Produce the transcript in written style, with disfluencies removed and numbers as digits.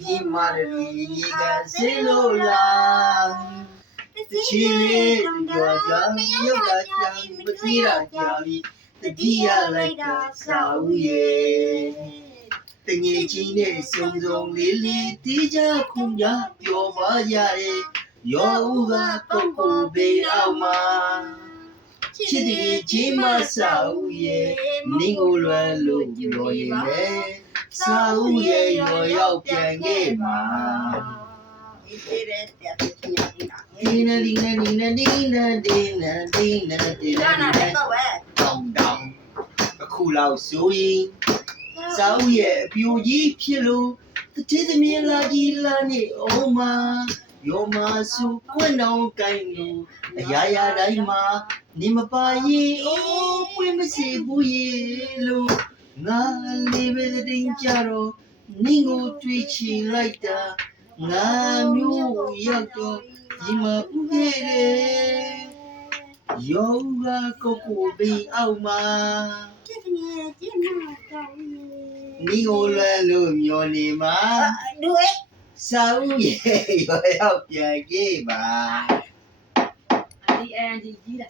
ကြီးမားတွေကစင်လို့လားတချီလေးတို့ကရုပ်လာချာမတိရကြပြီတတိယလိုက်တာစာဦးရဲ့တငယ်ချင်းနဲ့စုံစုံလေးလေးတီးကြခုန်ကြပျော်ပါကြရဲ့ရောဦးကကိုကိုဘေးအောင်မှာချစ်တဲ့ချင်းမစာဦးရဲ့နင်းကိုလွယ်လို့ပြောရင်လေစာဦးရဲ့ရောရောက်ပြန်ခဲ့ပါဒီနဲ့ဒီနဲ့ဒီနဲ့ဒီနဲ့ဒီနဲ့ဒီနဲ့ဒီနဲ့ဒီနဲ့တောင်းတောင်းအခုလောက်ဆိုရင်စာဦးရဲ့အပြူကြီးဖြစ်လို့တတိသမီးလာကြီးလာနေအောင်မယောမစုကွန်းအောင်ကိုင်းလို့အရာရာတိုင်းမှာနေမပါရင်အိုးပွင့်မစီဘူးရေလို့ငါလေးပဲတင်ကြတော့နင်းကိုတွေ့ချင်လိုက်တာငါမျိုးရောက်တော့ဒီမှာပူခဲ့တယ်ယောဂကိုကိုဘေးအောင်မှာနင်းကိုလွယ်လို့မျောနေမှာတို့စာဦးရဲ့ရောရောက်ပြန်ခဲ့ပါဒီအန်ဒီကြီးတာ